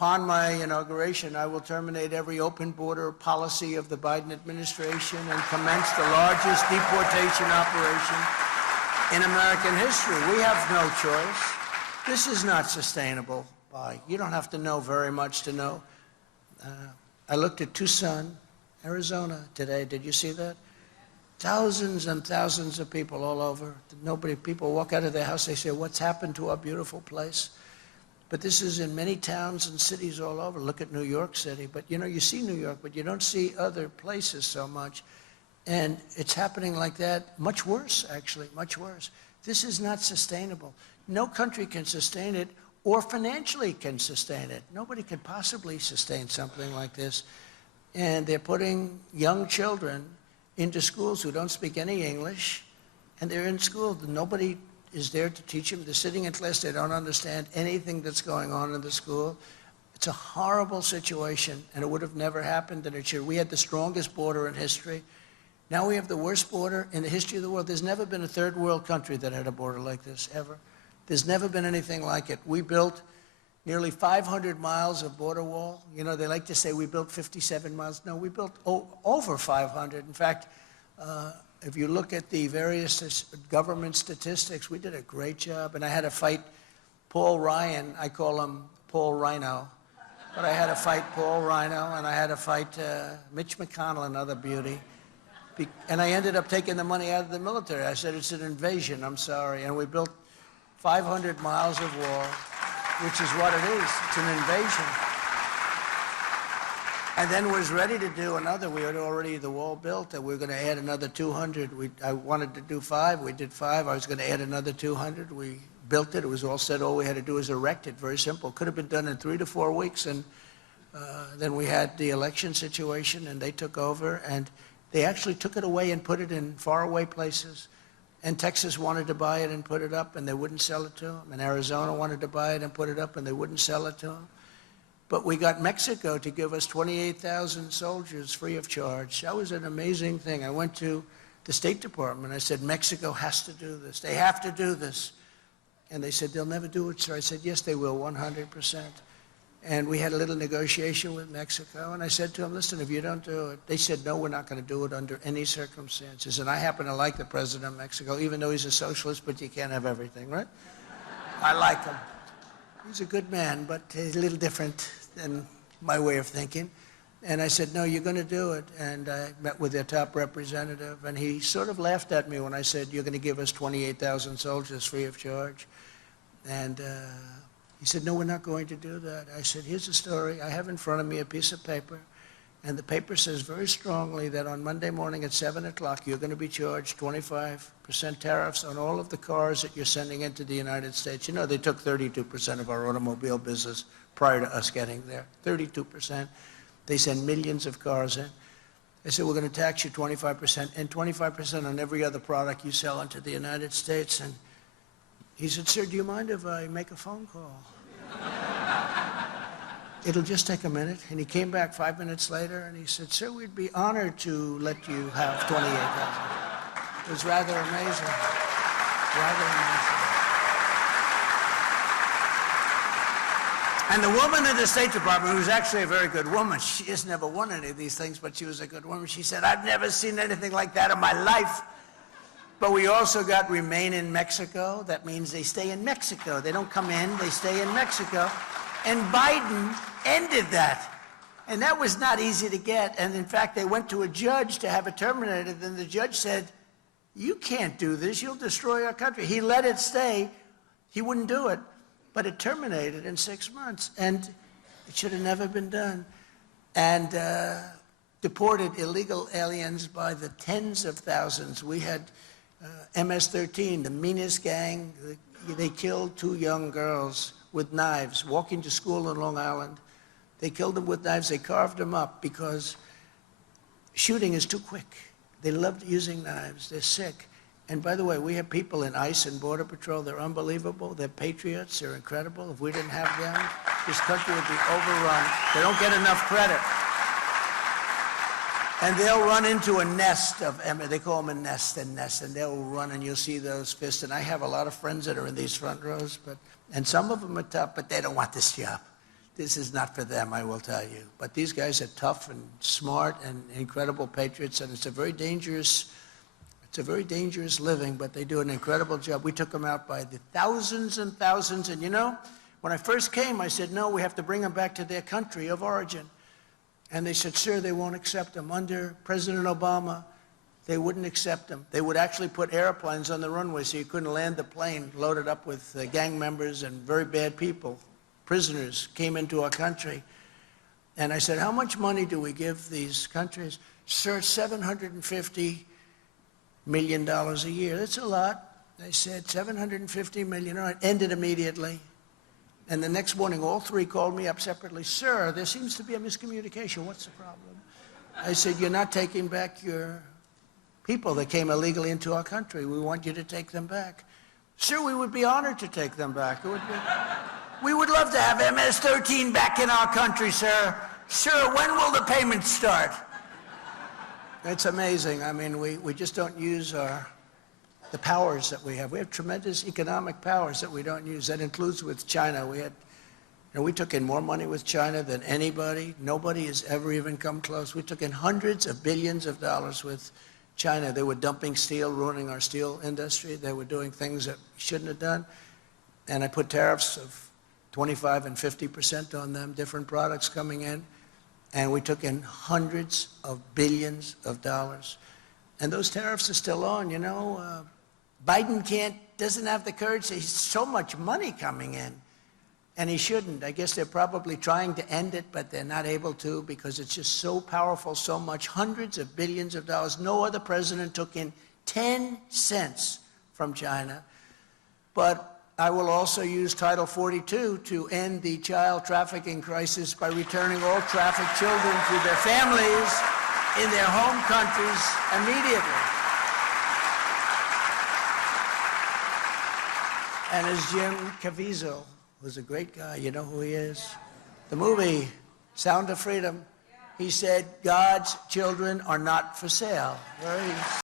Upon my inauguration, I will terminate every open border policy of the Biden administration and commence the largest deportation operation in American history. We have no choice. This is not sustainable. You don't have to know very much to know. I looked at Tucson, Arizona today. Did you see that? Thousands and thousands of people all over. People walk out of their house, they say, what's happened to our beautiful place? But this is in many towns and cities all over. Look at New York City. But you see New York, but you don't see other places so much. And it's happening like that. Much worse, actually, much worse. This is not sustainable. No country can sustain it or financially can sustain it. Nobody could possibly sustain something like this. And they're putting young children into schools who don't speak any English, and they're in school. Nobody is there to teach them. They're sitting in class. They don't understand anything that's going on in the school. It's a horrible situation, and it would have never happened in a year. We had the strongest border in history. Now we have the worst border in the history of the world. There's never been a third world country that had a border like this, ever. There's never been anything like it. We built nearly 500 miles of border wall. They like to say we built 57 miles. No, we built over 500. In fact, if you look at the various government statistics, we did a great job. And I had to fight Paul Ryan. I call him Paul Rhino. But I had to fight Paul Rhino, and I had to fight Mitch McConnell, another beauty. And I ended up taking the money out of the military. I said, it's an invasion, I'm sorry. And we built 500 miles of wall, which is what it is. It's an invasion. And then was ready to do another. We had already the wall built, and we were going to add another 200. I wanted to do 5. We did 5. I was going to add another 200. We built it. It was all set. All we had to do was erect it. Very simple. Could have been done in 3 to 4 weeks. And then we had the election situation, and they took over. And they actually took it away and put it in faraway places. And Texas wanted to buy it and put it up, and they wouldn't sell it to them. And Arizona wanted to buy it and put it up, and they wouldn't sell it to them. But we got Mexico to give us 28,000 soldiers free of charge. That was an amazing thing. I went to the State Department. I said, Mexico has to do this. They have to do this. And they said, they'll never do it, sir. I said, yes, they will, 100%. And we had a little negotiation with Mexico. And I said to them, listen, if you don't do it, they said, no, we're not going to do it under any circumstances. And I happen to like the president of Mexico, even though he's a socialist, but you can't have everything, right? I like him. He's a good man, but he's a little different than my way of thinking. And I said, no, you're going to do it. And I met with their top representative, and he sort of laughed at me when I said, you're going to give us 28,000 soldiers free of charge. And he said, no, we're not going to do that. I said, here's the story. I have in front of me a piece of paper, and the paper says very strongly that on Monday morning at 7 o'clock, you're going to be charged 25% tariffs on all of the cars that you're sending into the United States. They took 32% of our automobile business prior to us getting there, 32%. They send millions of cars in. They said, we're going to tax you 25% and 25% on every other product you sell into the United States. And he said, sir, do you mind if I make a phone call? It'll just take a minute. And he came back 5 minutes later, and he said, sir, we'd be honored to let you have 28,000. It was rather amazing. Rather amazing. And the woman in the State Department, who's actually a very good woman, she has never won any of these things, but she was a good woman. She said, I've never seen anything like that in my life. But we also got remain in Mexico. That means they stay in Mexico. They don't come in, they stay in Mexico. And Biden ended that. And that was not easy to get. And in fact, they went to a judge to have it terminated. And the judge said, you can't do this. You'll destroy our country. He let it stay. He wouldn't do it. But it terminated in 6 months. And it should have never been done. And deported illegal aliens by the tens of thousands. We had MS-13, the meanest gang. They killed 2 young girls with knives, walking to school in Long Island. They killed them with knives. They carved them up because shooting is too quick. They loved using knives. They're sick. And by the way, we have people in ICE and Border Patrol. They're unbelievable. They're patriots. They're incredible. If we didn't have them, this country would be overrun. They don't get enough credit. And they'll run into a nest of, they call them a nest, and they'll run, and you'll see those fists. And I have a lot of friends that are in these front rows, and some of them are tough, but they don't want this job. this is not for them, I will tell you. But these guys are tough and smart and incredible patriots, and it's a very dangerous living, but they do an incredible job. We took them out by the thousands and thousands, and you know, when I first came, I said, no, we have to bring them back to their country of origin. And they said, sir, they won't accept them. Under President Obama, they wouldn't accept them. They would actually put airplanes on the runway so you couldn't land the plane loaded up with gang members and very bad people. Prisoners came into our country. And I said, how much money do we give these countries? Sir, $750 million a year. That's a lot. They said, $750 million. All right, ended immediately. And the next morning, all three called me up separately. Sir, there seems to be a miscommunication. What's the problem? I said, you're not taking back your people that came illegally into our country. We want you to take them back. Sir, we would be honored to take them back. We would love to have MS-13 back in our country, sir. Sir, when will the payments start? It's amazing. I mean, we just don't use the powers that we have. We have tremendous economic powers that we don't use. That includes with China. We took in more money with China than anybody. Nobody has ever even come close. We took in hundreds of billions of dollars with China. They were dumping steel, ruining our steel industry. They were doing things that we shouldn't have done. And I put tariffs of 25 and 50% on them, different products coming in. And we took in hundreds of billions of dollars. And those tariffs are still on, you know. Biden doesn't have the courage. There's so much money coming in, and he shouldn't. I guess they're probably trying to end it, but they're not able to because it's just so powerful, so much, hundreds of billions of dollars. No other president took in 10 cents from China. But I will also use Title 42 to end the child trafficking crisis by returning all trafficked children to their families in their home countries immediately. And as Jim Caviezel, who's a great guy, you know who he is? The movie, Sound of Freedom, he said, God's children are not for sale. Very